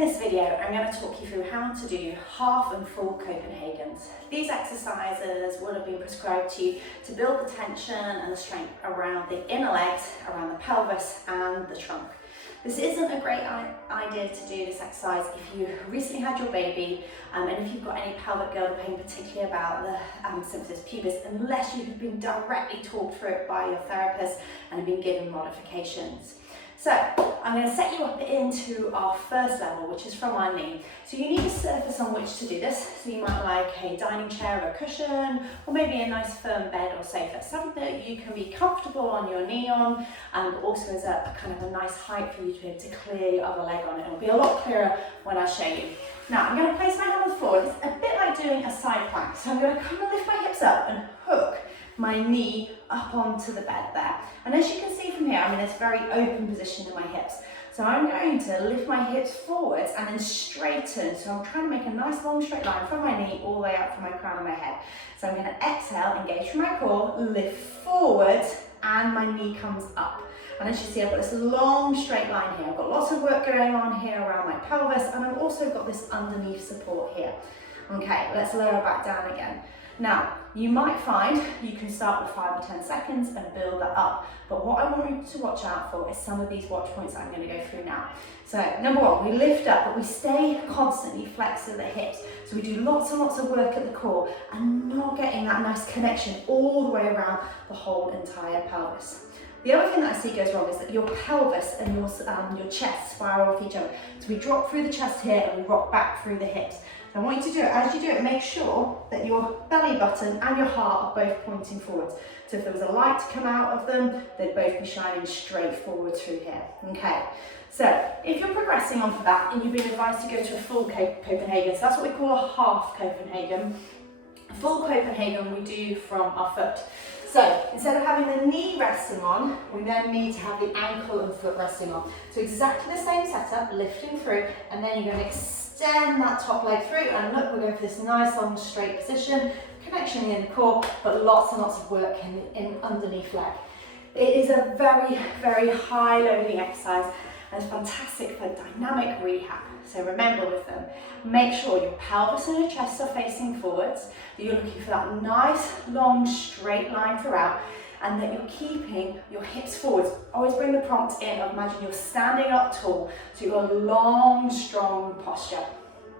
in this video, I'm going to talk you through how to do half and full Copenhagens. These exercises will have been prescribed to you to build the tension and the strength around the inner legs, around the pelvis and the trunk. This isn't a great idea to do this exercise if you recently had your baby and if you've got any pelvic girdle pain, particularly about the symphysis pubis, unless you've been directly talked through it by your therapist and have been given modifications. So I'm going to set you up into our first level, which is from our knee. So you need a surface on which to do this. So you might like a dining chair or a cushion, or maybe a nice firm bed or sofa, something that you can be comfortable on your knee on, but also as a kind of a nice height for you to be able to clear your other leg on. It'll be a lot clearer when I show you. Now I'm going to place my hand on the floor. It's a bit like doing a side plank. So I'm going to come and lift my hips up and hook my knee up onto the bed there. And as you can see from here, I'm in this very open position in my hips. So I'm going to lift my hips forwards and then straighten. So I'm trying to make a nice long straight line from my knee all the way up from my crown of my head. So I'm going to exhale, engage from my core, lift forward, and my knee comes up. And as you see, I've got this long straight line here. I've got lots of work going on here around my pelvis, and I've also got this underneath support here. Okay, let's lower back down again. Now, you might find you can start with 5 or 10 seconds and build that up, but what I want you to watch out for is some of these watch points that I'm going to go through now. So, number one, we lift up, but we stay constantly flexed at the hips. So we do lots and lots of work at the core and not getting that nice connection all the way around the whole entire pelvis. The other thing that I see goes wrong is that your pelvis and your chest spiral off each other. So we drop through the chest here and we rock back through the hips. So I want you to do it, as you do it, make sure that your belly button and your heart are both pointing forwards. So if there was a light to come out of them, they'd both be shining straight forward through here. Okay, so if you're progressing on for that and you've been advised to go to a full Copenhagen, so that's what we call a half Copenhagen. A full Copenhagen we do from our foot. So instead of having the knee resting on, we then need to have the ankle and foot resting on. So exactly the same setup, lifting through, and then you're going to extend that top leg through, and look, we're going for this nice long straight position, connection in the core, but lots and lots of work in underneath leg. It is a very, very high loading exercise, and it's fantastic for dynamic rehab. So remember with them, make sure your pelvis and your chest are facing forwards, that you're looking for that nice long straight line throughout, and that you're keeping your hips forwards. Always bring the prompt in of imagine you're standing up tall, so you've got a long, strong posture.